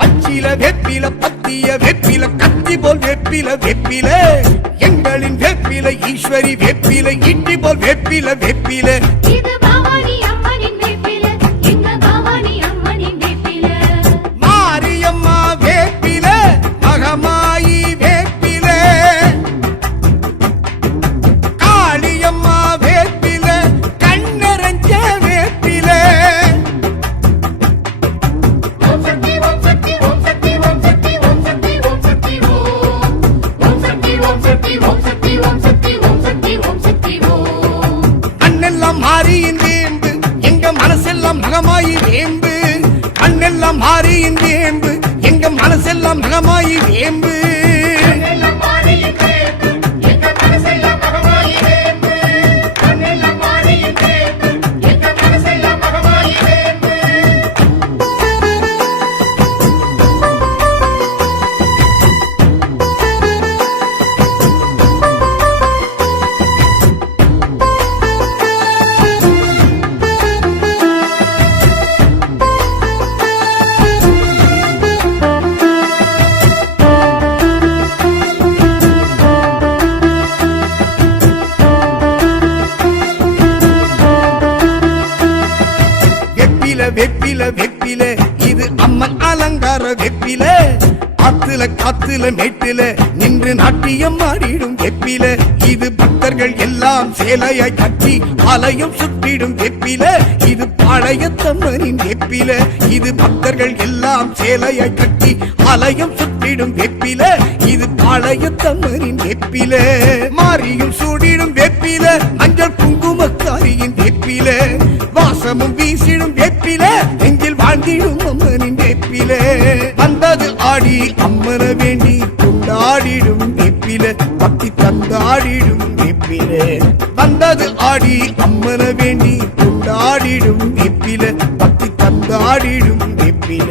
பச்சில வேப்பில பத்திய வேப்பில கத்தி போல் வேப்பில வேப்பில எங்களின் வேப்பில ஈஸ்வரி வேப்பில இட்டி போல் வேப்பில வேப்பில மாரியம்மா வேப்பில மகமாயி வேப்பில காளியம்மா வேப்பில கண்ணரஞ்ச வேப்பில அண்ணெல்லாம் மாரியின் வேம்பு எங்க மனசெல்லாம் மகமாயி வேம்பு அண்ணெல்லாம் மாரியின் வேம்பு எங்க மனசெல்லாம் மகமாயி வேம்பு வெப்பில வெப்பில இது அம்மன் அலங்கார வெப்பில ஆத்துல காத்துல மேட்டில நின்று நாட்டியம் ஆடிடும் வெப்பில இது பக்தர்கள் எல்லாம் சேலையாய் கட்டி ஆலயம் சுற்றிடும் வெப்பில இது பாளையத்தம்மனின் வெப்பில இது பக்தர்கள் எல்லாம் சேலையாய் கட்டி ஆலயம் சுற்றிடும் வெப்பில இது பாளையத்தம்மனின் வெப்பில மாரியும் சூடிடும் வெப்பில மஞ்சள் குங்குமக்காரியின் வெப்பில வாசமும் வீசிடும் வெப்பில நெஞ்சில் வாழ்ந்திடும் அம்மனின் வெப்பில வந்தது ஆடி அம்மன வேண்டி கொண்டாடிடும் வெப்பில பக்தி தந்தாடிடும் வெப்பில வந்தது ஆடி அம்மன வேண்டி கொண்டாடிடும் வெப்பில பக்தி தந்தாடிடும் வெப்பில